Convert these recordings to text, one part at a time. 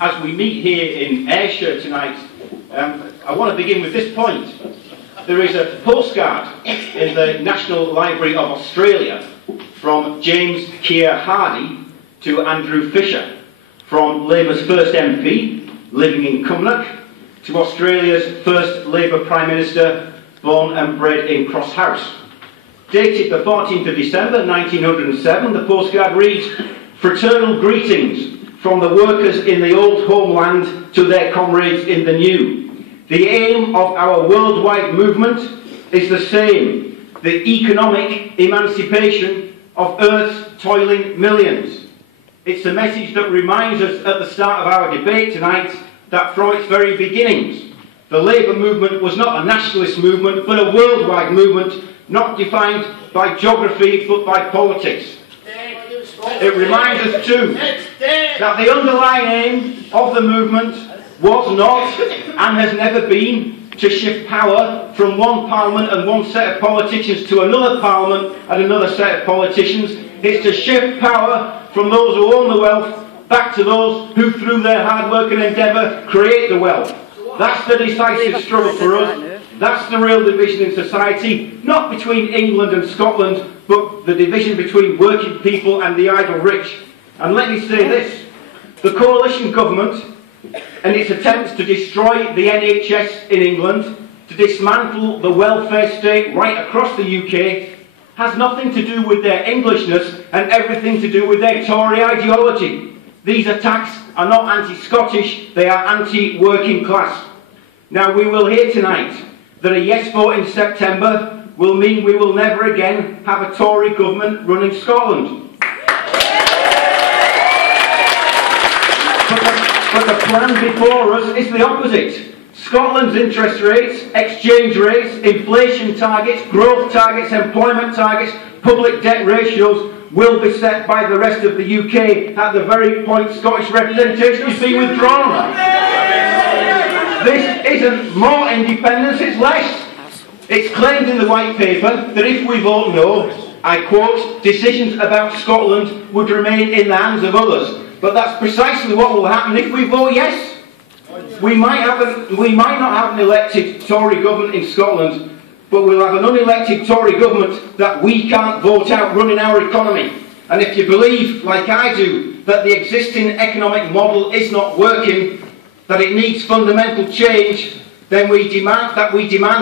as we meet here in Ayrshire tonight, I want to begin with this point. There is a postcard in the National Library of Australia from James Keir Hardie to Andrew Fisher, from Labour's first MP, living in Cumnock, to Australia's first Labour Prime Minister, born and bred in Cross House. Dated the 14th of December 1907, the postcard reads, "Fraternal greetings from the workers in the old homeland to their comrades in the new. The aim of our worldwide movement is the same, the economic emancipation of Earth's toiling millions." It's a message that reminds us at the start of our debate tonight that from its very beginnings, the Labour movement was not a nationalist movement, but a worldwide movement, not defined by geography, but by politics. It reminds us too that the underlying aim of the movement was not, and has never been, to shift power from one parliament and one set of politicians to another parliament and another set of politicians. It's to shift power from those who own the wealth back to those who, through their hard work and endeavour, create the wealth. That's the decisive struggle for us. That's the real division in society, not between England and Scotland, but the division between working people and the idle rich. And let me say this, the coalition government and its attempts to destroy the NHS in England, to dismantle the welfare state right across the UK, has nothing to do with their Englishness and everything to do with their Tory ideology. These attacks are not anti-Scottish, they are anti-working class. Now, we will hear tonight that a yes vote in September will mean we will never again have a Tory government running Scotland. But the plan before us is the opposite. Scotland's interest rates, exchange rates, inflation targets, growth targets, employment targets, public debt ratios will be set by the rest of the UK at the very point Scottish representation is being withdrawn. This isn't more independence, it's less. It's claimed in the white paper that if we vote no, I quote, "decisions about Scotland would remain in the hands of others." But that's precisely what will happen if we vote yes. We might not have an elected Tory government in Scotland, but we'll have an unelected Tory government that we can't vote out running our economy. And if you believe, like I do, that the existing economic model is not working, that it needs fundamental change, then we demand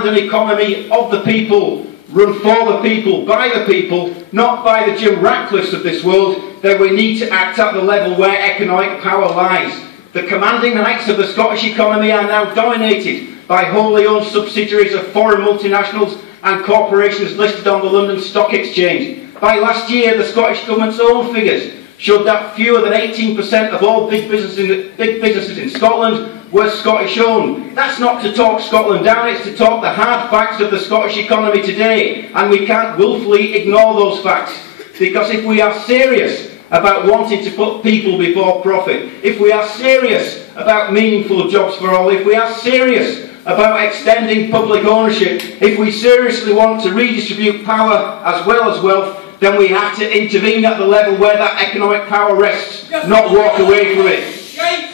an economy of the people, run for the people, by the people, not by the Jim Ratcliffes of this world. Then we need to act at the level where economic power lies. The commanding heights of the Scottish economy are now dominated by wholly owned subsidiaries of foreign multinationals and corporations listed on the London Stock Exchange. By last year, the Scottish Government's own figures showed that fewer than 18% of all big businesses in Scotland were Scottish owned. That's not to talk Scotland down, it's to talk the hard facts of the Scottish economy today. And we can't willfully ignore those facts. Because if we are serious about wanting to put people before profit, if we are serious about meaningful jobs for all, if we are serious about extending public ownership, if we seriously want to redistribute power as well as wealth, then we have to intervene at the level where that economic power rests, not walk away from it.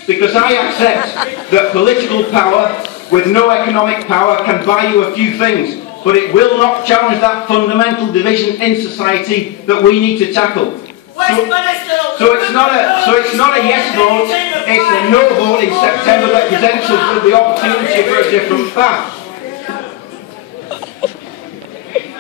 Because I accept that political power with no economic power can buy you a few things, but it will not challenge that fundamental division in society that we need to tackle. So it's not a yes vote, it's a no vote in September that presents us with the opportunity for a different path.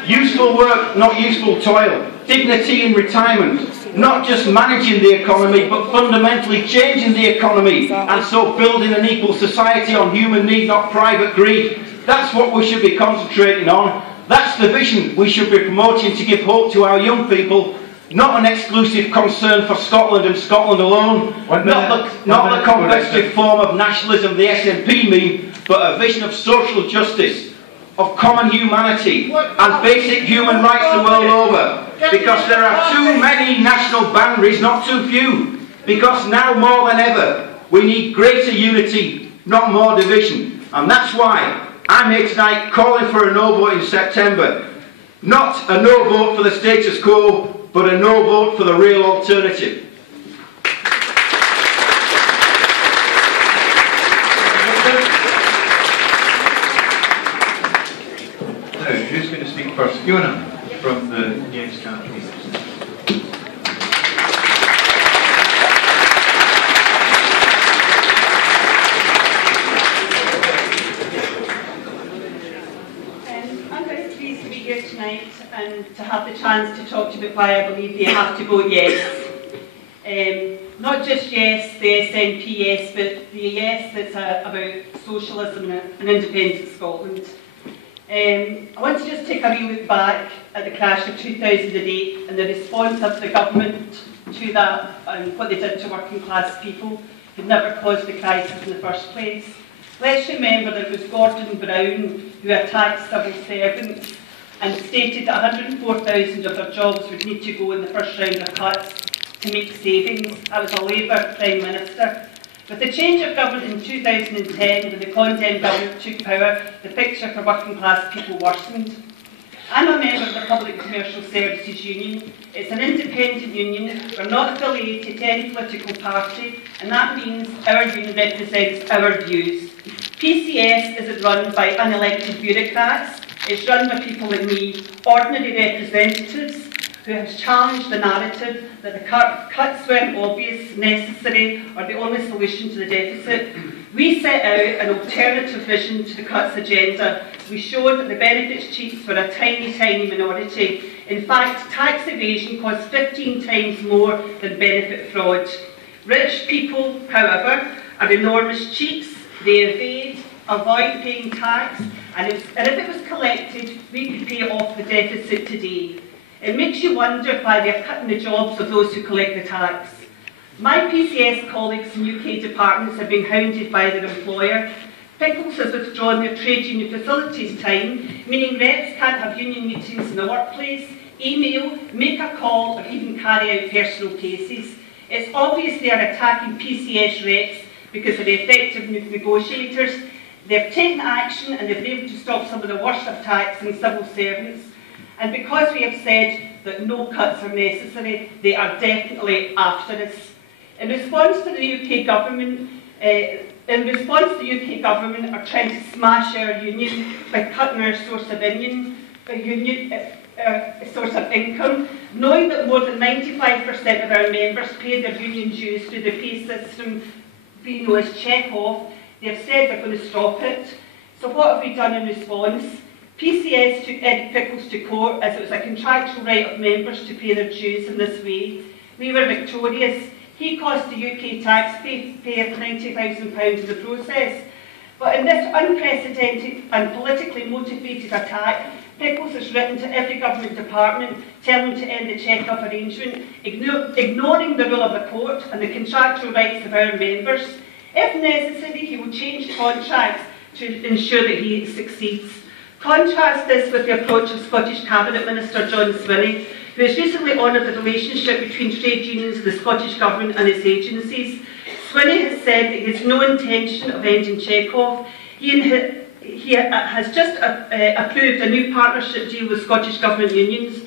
Useful work, not useful toil. Dignity in retirement. Not just managing the economy, but fundamentally changing the economy, and so building an equal society on human need, not private greed. That's what we should be concentrating on. That's the vision we should be promoting to give hope to our young people. Not an exclusive concern for Scotland and Scotland alone, not the competitive form of nationalism the SNP mean, but a vision of social justice, of common humanity and basic human rights the world over. Because there are too many national boundaries, not too few. Because now more than ever, we need greater unity, not more division. And that's why I'm here tonight calling for a no vote in September. Not a no vote for the status quo, but a no vote for the real alternative. Fiona from the James County. I'm very pleased to be here tonight and to have the chance to talk to you about why I believe they have to vote yes. Not just yes, the SNP yes, but the yes that's about socialism and independent Scotland. I want to just take a wee look back at the crash of 2008 and the response of the government to that and what they did to working class people who never caused the crisis in the first place. Let's remember that it was Gordon Brown who attacked civil servants and stated that 104,000 of their jobs would need to go in the first round of cuts to make savings. That was a Labour Prime Minister. With the change of government in 2010, when the condemned government took power, the picture for working class people worsened. I'm a member of the Public Commercial Services Union. It's an independent union. We're not affiliated to any political party, and that means our union represents our views. PCS isn't run by unelected bureaucrats. It's run by people like me, ordinary representatives, who has challenged the narrative that the cuts weren't obvious, necessary, or the only solution to the deficit. We set out an alternative vision to the cuts agenda. We showed that the benefits cheats were a tiny, tiny minority. In fact, tax evasion costs 15 times more than benefit fraud. Rich people, however, are enormous cheats. They evade, avoid paying tax, and if it was collected, we could pay off the deficit today. It makes you wonder why they're cutting the jobs of those who collect the tax. My PCS colleagues in UK departments have been hounded by their employer. Pickles has withdrawn their trade union facilities time, meaning reps can't have union meetings in the workplace, email, make a call, or even carry out personal cases. It's obvious they are attacking PCS reps because they're effective negotiators. They've taken action and they've been able to stop some of the worst attacks on civil servants. And because we have said that no cuts are necessary, they are definitely after us. In response to the UK government, are trying to smash our union by cutting our source of income, knowing that more than 95% of our members pay their union dues through the pay system we know as check-off. They've said they're going to stop it. So what have we done in response? PCS took Eddie Pickles to court as it was a contractual right of members to pay their dues in this way. We were victorious. He cost the UK taxpayer £90,000 in the process. But in this unprecedented and politically motivated attack, Pickles has written to every government department telling them to end the check-off arrangement, ignoring the rule of the court and the contractual rights of our members. If necessary, he will change contracts to ensure that he succeeds. Contrast this with the approach of Scottish Cabinet Minister John Swinney, who has recently honoured the relationship between trade unions and the Scottish Government and its agencies. Swinney has said that he has no intention of ending check-off. He has just approved a new partnership deal with Scottish Government unions.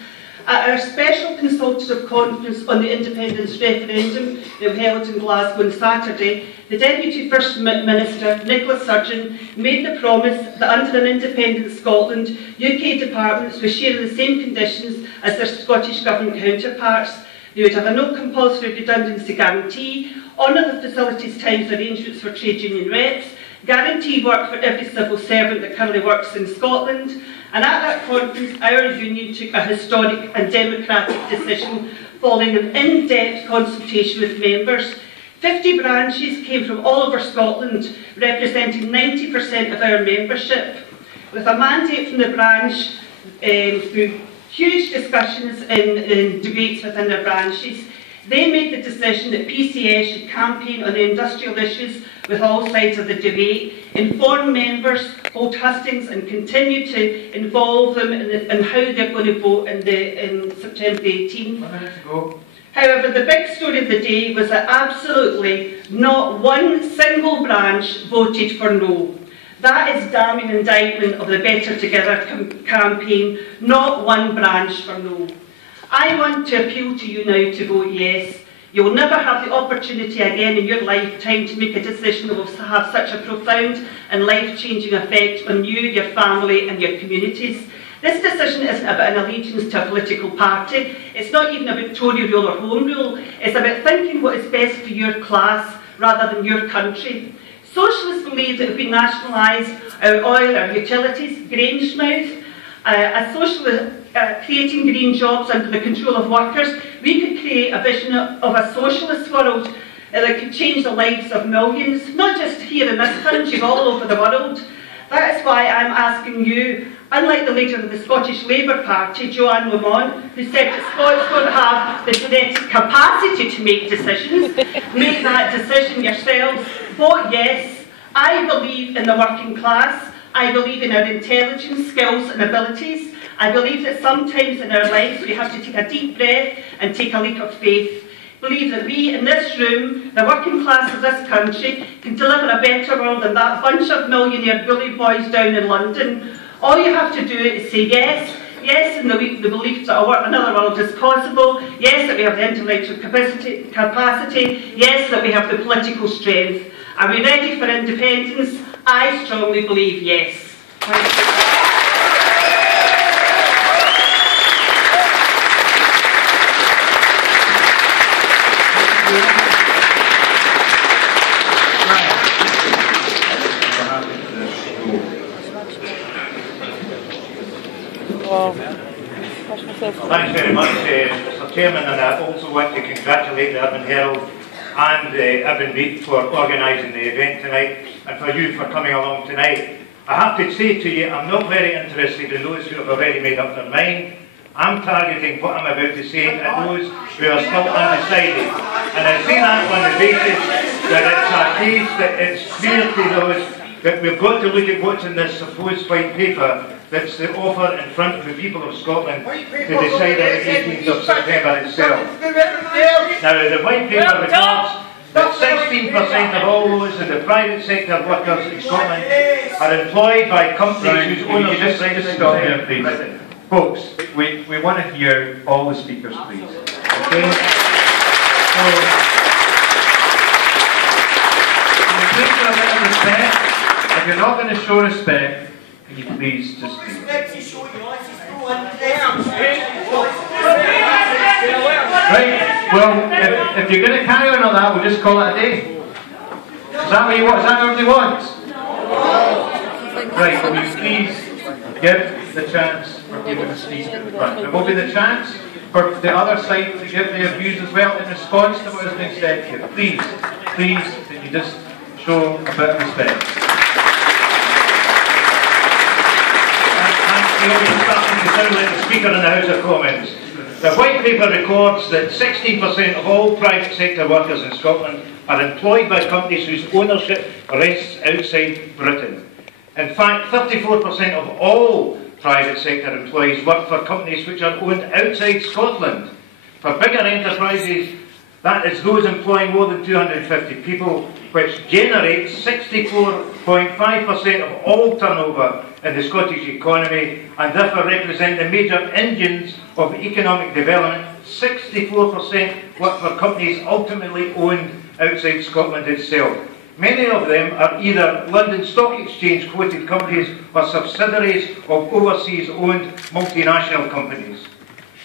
At our special consultative conference on the independence referendum that we held in Glasgow on Saturday, the Deputy First Minister, Nicola Sturgeon, made the promise that under an independent Scotland, UK departments would share the same conditions as their Scottish Government counterparts. They would have a no compulsory redundancy guarantee, honour the facilities times arrangements for trade union reps, guarantee work for every civil servant that currently works in Scotland, and at that conference our union took a historic and democratic decision following an in-depth consultation with members. 50 branches came from all over Scotland, representing 90% of our membership. With a mandate from the branch through huge discussions and debates within their branches, they made the decision that PCS should campaign on the industrial issues with all sides of the debate, inform members, hold hustings and continue to involve them in how they're going to vote in September 18th. 1 minute to go. However, the big story of the day was that absolutely not one single branch voted for no. That is damning indictment of the Better Together campaign, not one branch for no. I want to appeal to you now to vote yes. You will never have the opportunity again in your lifetime to make a decision that will have such a profound and life-changing effect on you, your family and your communities. This decision isn't about an allegiance to a political party. It's not even about Tory rule or Home Rule. It's about thinking what is best for your class rather than your country. Socialists believe that if we nationalise our oil, our utilities, Grangemouth, as socialists creating green jobs under the control of workers, we could create a vision of a socialist world that could change the lives of millions, not just here in this country, but all over the world. That is why I'm asking you, unlike the leader of the Scottish Labour Party, Joanne Lamont, who said that Scots don't have the genetic capacity to make decisions, make that decision yourselves. Vote yes. I believe in the working class. I believe in our intelligence, skills and abilities. I believe that sometimes in our lives we have to take a deep breath and take a leap of faith. Believe that we in this room, the working class of this country, can deliver a better world than that bunch of millionaire bully boys down in London. All you have to do is say yes. Yes, in the belief that another world is possible. Yes, that we have the intellectual capacity. Yes, that we have the political strength. Are we ready for independence? I strongly believe yes. Thanks very much, Mr Chairman, and I also want to congratulate the Irvine Herald and Irvine Meet for organising the event tonight, and for you for coming along tonight. I have to say to you, I'm not very interested in those who have already made up their mind. I'm targeting what I'm about to say at those who are still undecided. And I say that on the basis that it's a case that it's clear to those that we've got to look at what's in this supposed white paper that's the offer in front of the people of Scotland to decide on the 18th of September itself. Now, the white paper records that 16% of all those in the private sector workers in Scotland are employed by companies whose owners just stop here, please. Folks, we want to hear all the speakers, please. Okay? So, please show a bit of respect. If you're not going to show respect, can you please just speak? Right, well, if you're going to carry on like that, we'll just call it a day. Is that what you want? Is that what everybody wants? Right, will you please give the chance for people to speak at the front? There will be the chance for the other side to give their views as well in response to what has been said here. Please, can you just show a bit of respect? You're starting to sound like the Speaker in the House of Commons. The white paper records that 16% of all private sector workers in Scotland are employed by companies whose ownership rests outside Britain. In fact, 34% of all private sector employees work for companies which are owned outside Scotland. For bigger enterprises, that is those employing more than 250 people, which generates 64.5% of all turnover in the Scottish economy and therefore represent the major engines of economic development. 64% work for companies ultimately owned outside Scotland itself. Many of them are either London Stock Exchange quoted companies or subsidiaries of overseas owned multinational companies.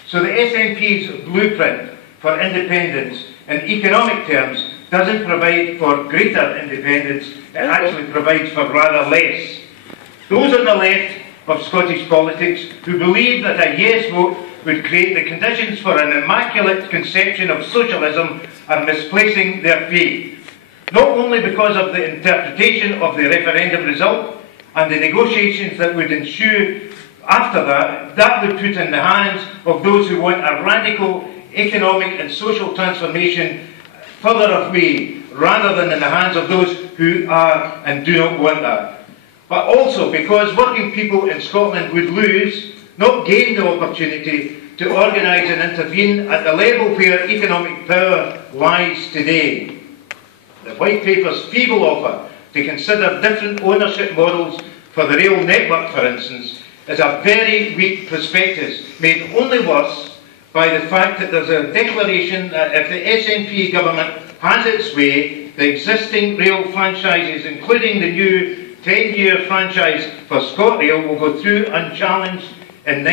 So the SNP's blueprint for independence in economic terms doesn't provide for greater independence, it actually provides for rather less. Those on the left of Scottish politics who believe that a yes vote would create the conditions for an immaculate conception of socialism are misplacing their faith. Not only because of the interpretation of the referendum result and the negotiations that would ensue after that, that would put in the hands of those who want a radical economic and social transformation further away, rather than in the hands of those who are and do not want that. But also because working people in Scotland would lose, not gain the opportunity to organise and intervene at the level where economic power lies today. The White Paper's feeble offer to consider different ownership models for the rail network, for instance, is a very weak prospectus, made only worse by the fact that there's a declaration that if the SNP government has its way, the existing rail franchises, including the new 10-year franchise for ScotRail, will go through unchallenged in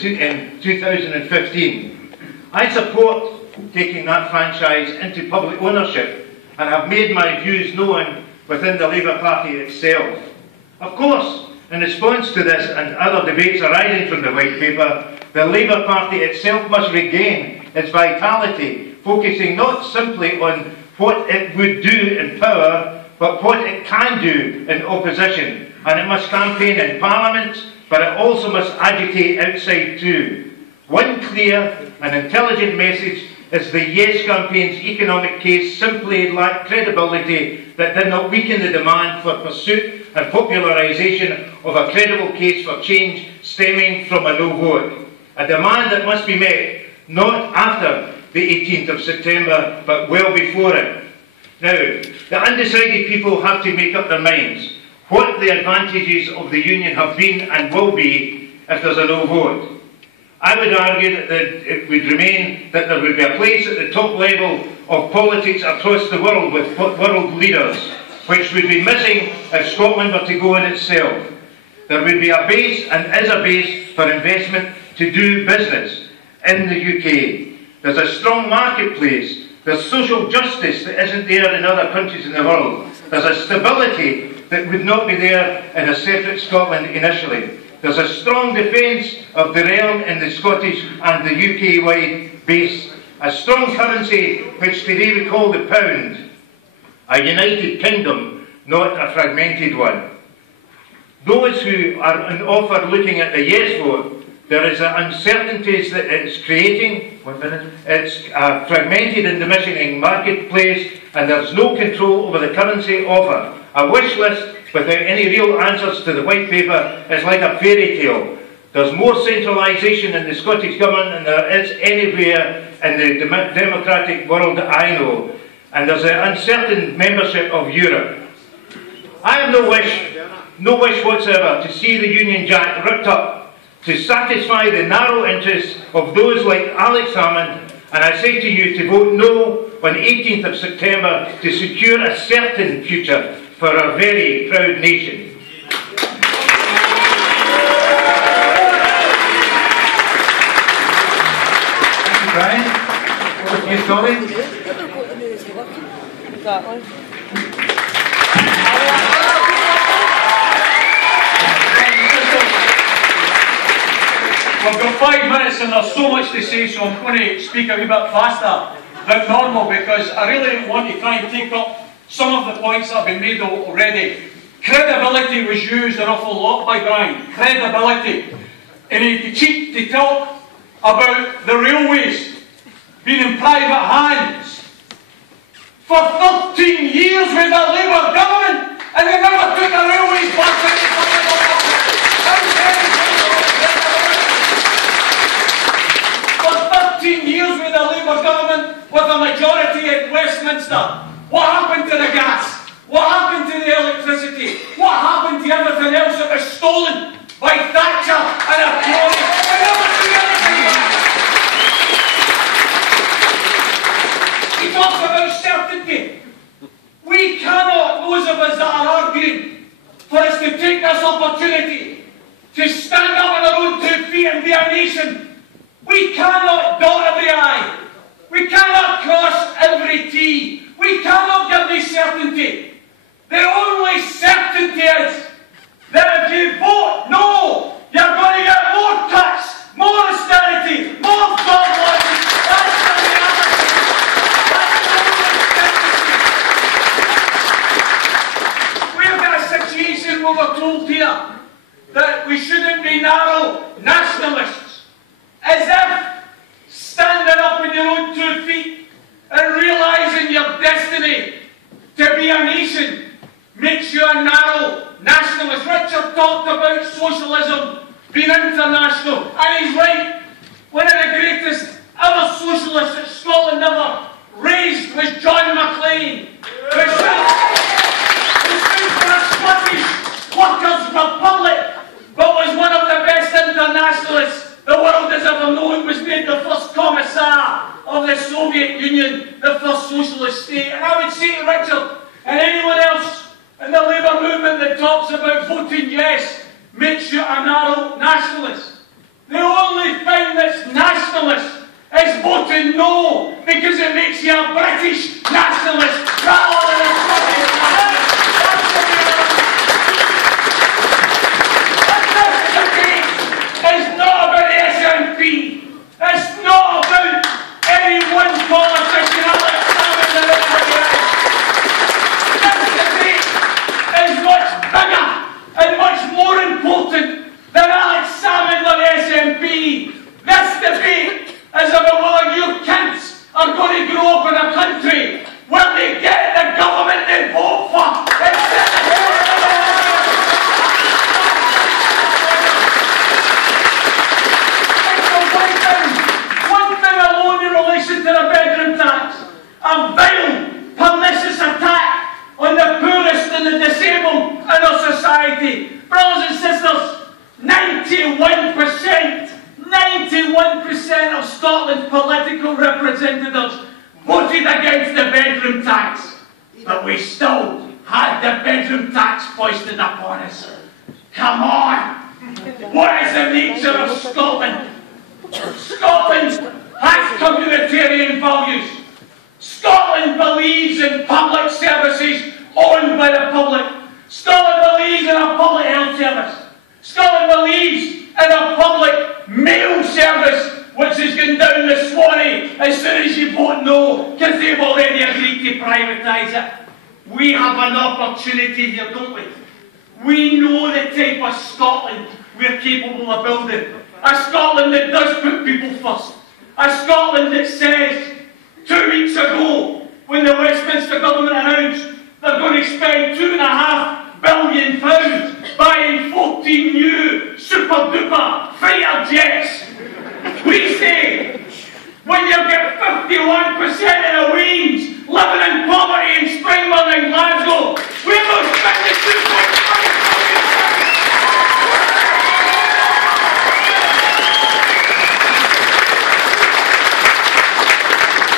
2015. I support taking that franchise into public ownership and have made my views known within the Labour Party itself. Of course, in response to this and other debates arising from the White Paper, the Labour Party itself must regain its vitality, focusing not simply on what it would do in power, but what it can do in opposition. And it must campaign in Parliament, but it also must agitate outside too. One clear and intelligent message is the Yes campaign's economic case simply lacked credibility that did not weaken the demand for pursuit and popularisation of a credible case for change stemming from a no vote. A demand that must be met not after the 18th of September, but well before it. Now, the undecided people have to make up their minds what the advantages of the union have been and will be if there's a no vote. I would argue that it would remain that there would be a place at the top level of politics across the world with world leaders, which would be missing if Scotland were to go in itself. There would be a base, and is a base, for investment to do business in the UK. There's a strong marketplace. There's social justice that isn't there in other countries in the world. There's a stability that would not be there in a separate Scotland initially. There's a strong defence of the realm in the Scottish and the UK-wide base. A strong currency, which today we call the pound. A united kingdom, not a fragmented one. Those who are on offer looking at the yes vote, there is uncertainties that it's creating. 1 minute. It's a fragmented and diminishing marketplace, and there's no control over the currency offer. A wish list without any real answers to the White Paper is like a fairy tale. There's more centralisation in the Scottish Government than there is anywhere in the democratic world that I know. And there's an uncertain membership of Europe. I have no wish whatsoever to see the Union Jack ripped up to satisfy the narrow interests of those like Alex Salmond, and I say to you to vote no on 18th of September to secure a certain future for our very proud nation. Thank you, Brian. Over to you, Tommy. Exactly. We've got 5 minutes and there's so much to say, so I'm going to speak a wee bit faster than normal because I really want to try and take up some of the points that have been made already. Credibility was used an awful lot by Brian. Credibility. And he cheat to talk about the railways being in private hands. For 13 years with the Labour government, and they never took the railways back into public ownership. For 13 years with the Labour government, with a majority in Westminster, what happened to the gas? What happened to the electricity? What happened to everything else that was stolen by Thatcher and her cronies? We never took anything back. He talks about certainty. We cannot, those of us that are arguing for us to take this opportunity to stand up on our own 2 feet and be a nation, we cannot dot every I. We cannot cross every T. We cannot give me certainty. The only certainty is that if you vote no, you're going to get more cuts, more austerity, more job losses. That's the reality. That's the only certainty. We've got a situation where we're told here that we shouldn't be narrow nationalists. As if standing up on your own 2 feet and realising your destiny to be a nation makes you a narrow nationalist. Richard talked about socialism being international, and he's right. One of the greatest ever socialists that Scotland ever raised was John Maclean, who stood for a Scottish workers' republic, but was one of the best internationalists the world has ever known, was made the first commissar of the Soviet Union, the first socialist state. And I would say to Richard and anyone else in the Labour movement that talks about voting yes, makes you a narrow nationalist. The only thing that's nationalist is voting no, because it makes you a British nationalist rather than a Scottish nationalist. This debate is not about the SNP. It's not about any one politician, Alex Salmond or anybody else. This debate is much bigger and much more important than Alex Salmond or the SNP. This debate is about whether your kids are going to grow up in a country where they get the government they vote for. One thing alone in relation to the bedroom tax, a vile, pernicious attack on the poorest and the disabled in our society. Brothers and sisters, 91% of Scotland's political representatives voted against the bedroom tax. But we still had the bedroom tax foisted upon us. Come on! What is the nature of Scotland? Scotland has communitarian values. Scotland believes in public services owned by the public. Scotland believes in a public health service. Scotland believes in a public mail service, which is going down the Swanee as soon as you vote no, because they've already agreed to privatise it. We have an opportunity here, don't we? We know the type of Scotland we're capable of building. A Scotland that does put people first. A Scotland that says, 2 weeks ago, when the Westminster government announced they're going to spend £2.5 billion buying 14 new super-duper fighter jets. We say, when you get 51% of the Weans living in poverty in Springburn and Glasgow, we will spend the £2.5 billion.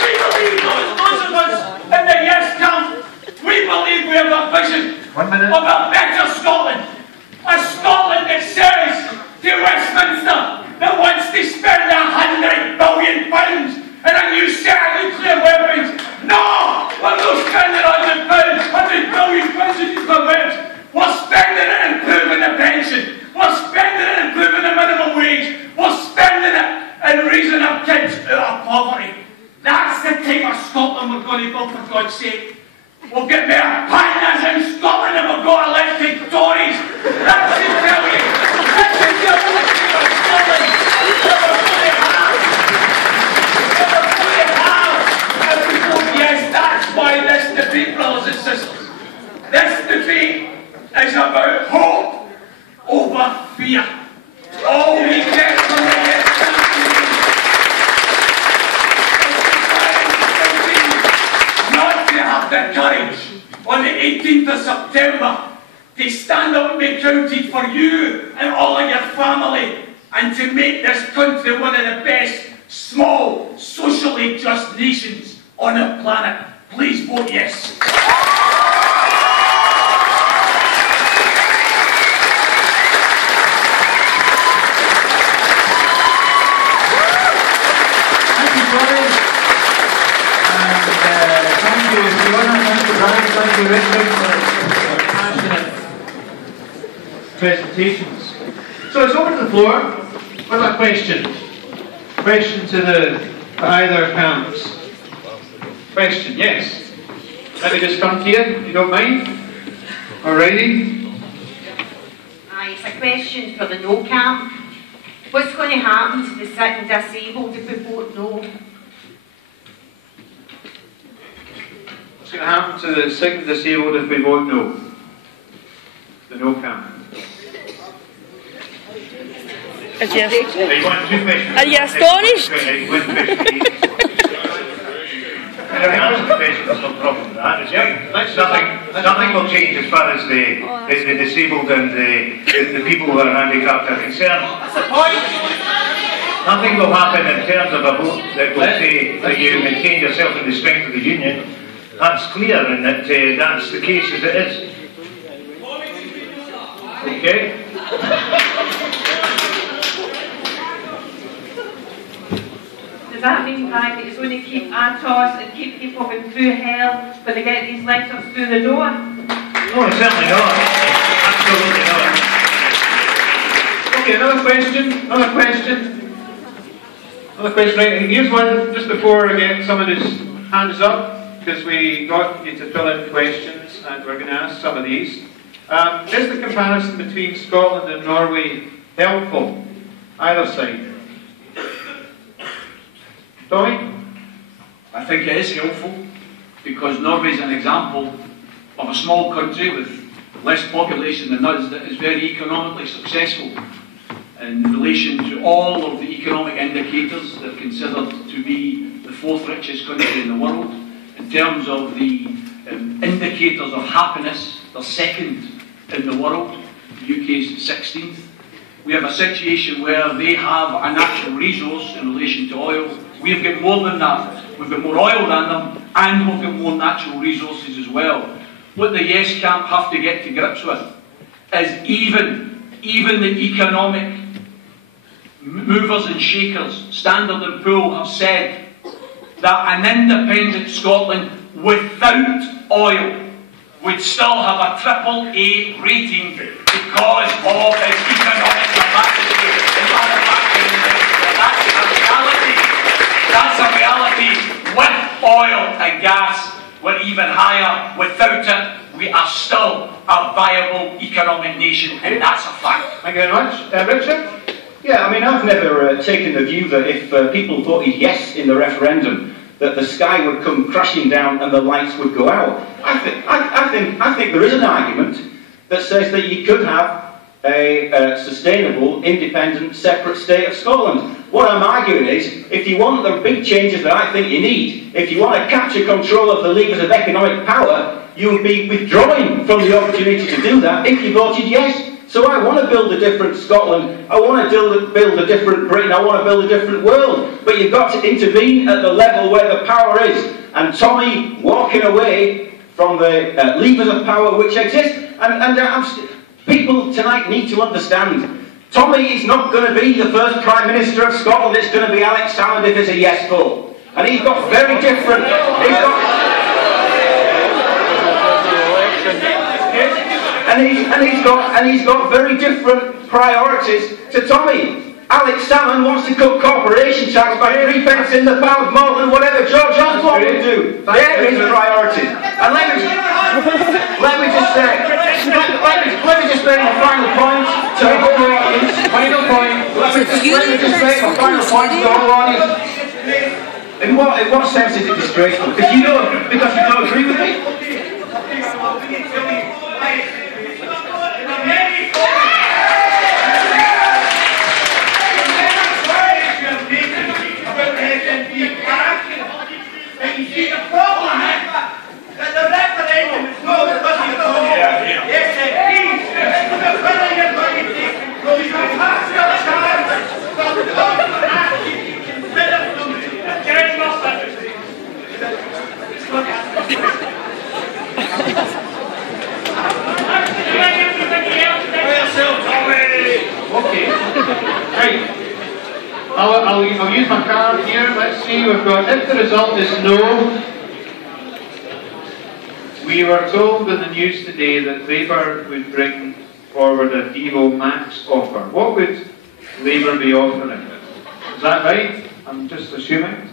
We believe those of us in the yes camp, we believe we have a vision of a better Scotland. A Scotland that says to Westminster that wants to spend £100 billion in a new set of nuclear weapons. No! We're not spending £100 billion in nuclear weapons. We're spending it improving the pension. We're spending it improving the minimum wage. We're spending it in raising our kids out of poverty. That's the type of Scotland we're going to build, for God's sake. We'll get more partners in Scotland if we've got elected Tories. That's the tell you. That's the tell you of Scotland that we're going to have. That we're going to have if we vote yes. That's why this debate, brothers and sisters, this debate is about hope over fear. All we get from the yes not to have the courage on the 18th of September to stand up and be counted for you and all of your family and to make this country one of the best, small, socially just nations on the planet. Please vote yes. Thank you, Richard, for passionate presentations. So it's over to the floor with a question. Question to either camps. Question, yes. Let me just come to you, if you don't mind. Alrighty. It's a question for the no camp. What's going to happen to the sick and disabled if we vote no? What's going to happen to the sick and disabled if we vote no? The no camp. Are you astonished? There's no problem with that. Nothing will change as far as the disabled and the people who are handicapped are concerned. Nothing will happen in terms of a vote that will say that you maintain yourself in the strength of the union. That's clear, and that's the case as it is. Okay? Does that mean that it's going to keep ATOS and keep people going through hell when they get these letters through the door? No, certainly not. Absolutely not. Okay, another question. Right, here's one just before I get somebody's hands up, because we got you to fill in questions and we're going to ask some of these. Is the comparison between Scotland and Norway helpful? Either side. Tommy? I think it is helpful because Norway is an example of a small country with less population than us that is very economically successful in relation to all of the economic indicators. They're considered to be the fourth richest country in the world. In terms of the indicators of happiness, they're second in the world. The UK is 16th. We have a situation where they have a natural resource in relation to oil. We've got more than that. We've got more oil than them, and we've got more natural resources as well. What the Yes camp have to get to grips with is even the economic movers and shakers, Standard & Poor's, have said that an independent Scotland without oil would still have a AAA rating because of its economic capacity in manufacturing. That's a reality. With oil and gas, we're even higher. Without it, we are still a viable economic nation, and that's a fact. Thank you very much. Richard? Yeah, I mean, I've never taken the view that if people voted yes in the referendum, that the sky would come crashing down and the lights would go out. I think there is an argument that says that you could have a sustainable, independent, separate state of Scotland. What I'm arguing is, if you want the big changes that I think you need, if you want to capture control of the levers of economic power, you would be withdrawing from the opportunity to do that if you voted yes. So I want to build a different Scotland, I want to build a different Britain, I want to build a different world. But you've got to intervene at the level where the power is. And Tommy walking away from the levers of power which exist. People tonight need to understand, Tommy is not going to be the first Prime Minister of Scotland. It's going to be Alex Salmond if it's a yes vote. And he's got very different... He's got very different priorities to Tommy. Alex Salmond wants to cut corporation tax by 3 pence in the pound more than whatever George Osborne would do. They're his priorities. And let me just make my final point to the whole audience. Final point. Let me just make my final point to the whole audience. In what sense is it disgraceful? Because you don't agree with me. I'll use my card here. Let's see, we've got, if the result is no, we were told in the news today that Labour would bring forward a Devo Max offer. What would Labour be offering? Is that right? I'm just assuming.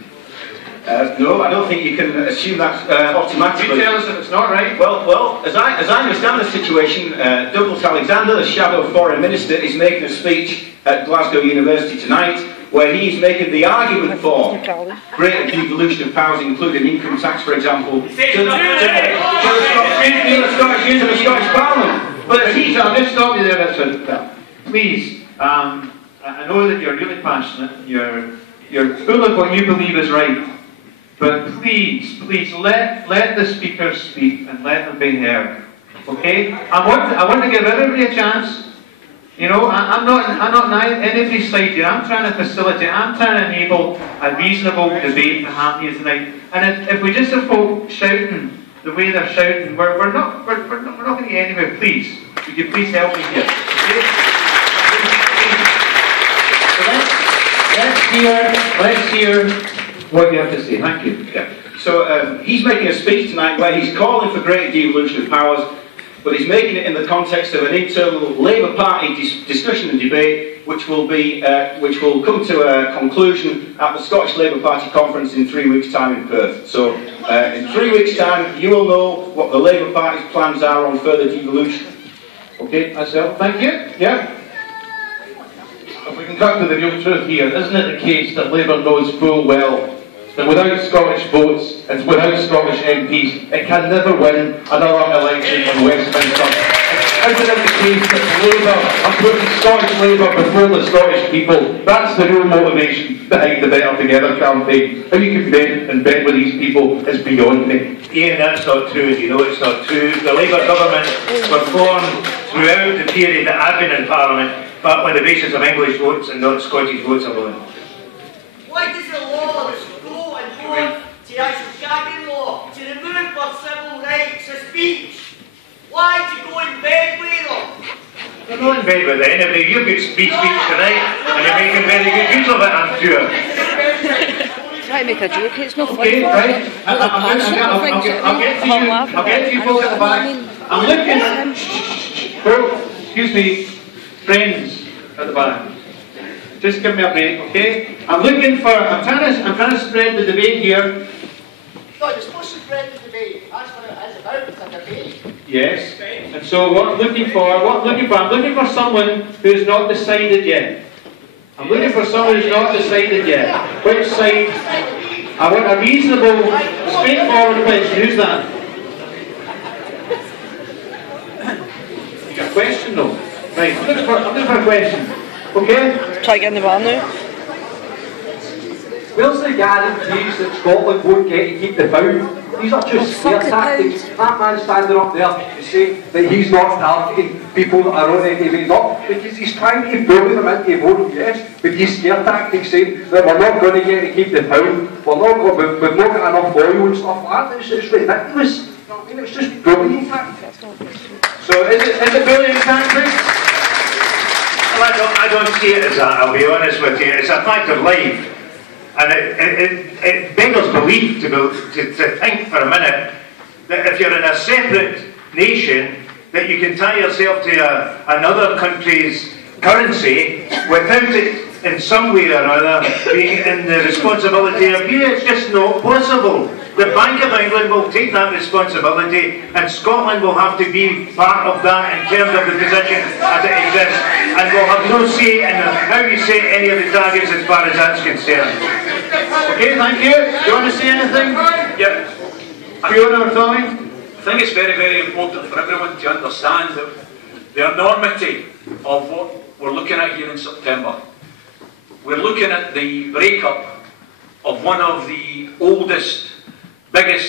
No, I don't think you can assume that automatically. Can you tell us if it's not right? Well, as I understand the situation, Douglas Alexander, the Shadow Foreign Minister, is making a speech at Glasgow University tonight where he's making the argument for greater devolution of powers, including income tax, for example, to the Scottish Parliament. But I'll just stop you there, Richard. Please, I know that you're really passionate, you're full of what you believe is right, but please let the speakers speak and let them be heard. Okay? I want to give everybody a chance. You know, I'm not on anybody's side here. I'm trying to facilitate, I'm trying to enable a reasonable debate to happen here tonight. And if we just have folk shouting the way they're shouting, we're not going to get anywhere. Please, would you please help me here? Okay? hear what you have to say. Thank you. Yeah. So he's making a speech tonight where he's calling for greater devolution of powers, but he's making it in the context of an internal Labour Party discussion and debate, which will come to a conclusion at the Scottish Labour Party conference in 3 weeks' time in Perth. So in 3 weeks' time, you will know what the Labour Party's plans are on further devolution. Okay, that's it. Thank you. Yeah. If we can cut to the real truth here, isn't it the case that Labour knows full well that without Scottish votes and without Scottish MPs, it can never win another election in Westminster? Isn't it the case that Labour are putting Scottish Labour before the Scottish people? That's the real motivation behind the Better Together campaign. How you can bend and bend with these people is beyond me. Ian, that's not true. You know it's not true. The Labour government were formed throughout the period that I've been in Parliament, but on the basis of English votes and not Scottish votes alone. Why does the law go and go to actual shagging law to remove our civil rights of speech? Why to go in bed with them? They're not in bed with anybody. You've got speech tonight and you're making very good use of it, I'm sure. Try to make a joke, it's not funny. Okay, right. I'll get to you folks at the back. I'm looking. Oh, excuse me, friends at the back. Just give me a break, okay? I'm trying to spread the debate here. No, you're supposed to spread the debate. That's what it is about, it's a debate. Yes. And so what I'm looking for, I'm looking for someone who's not decided yet. I'm looking for someone who's not decided yet. Which side? I want a reasonable, straightforward question. Who's that? You got a question though? Right, I'm looking for a question. Okay? Try getting the van now. Where's the guarantees that Scotland won't get to keep the pound? These are just scare tactics. That man standing up there to say that he's not targeting people that are on any way up because he's trying to bully them into voting yes with these scare tactics saying that we're not going to get to keep the pound, we've not got enough oil and stuff like that. It's ridiculous. I mean, it's just bullying tactics. So is it bullying tactics? Well, I don't see it as that, I'll be honest with you. It's a fact of life. And it beggars belief to think for a minute that if you're in a separate nation, that you can tie yourself to another country's currency without it in some way or other being in the responsibility of you. It's just not possible. The Bank of England will take that responsibility and Scotland will have to be part of that in terms of the position as it exists, and will have no say in how you set any of the targets as far as that's concerned. Okay, thank you. Do you want to say anything? Yeah. Fiona or Tommy? I think it's very, very important for everyone to understand that the enormity of what we're looking at here in September. We're looking at the breakup of one of the oldest, biggest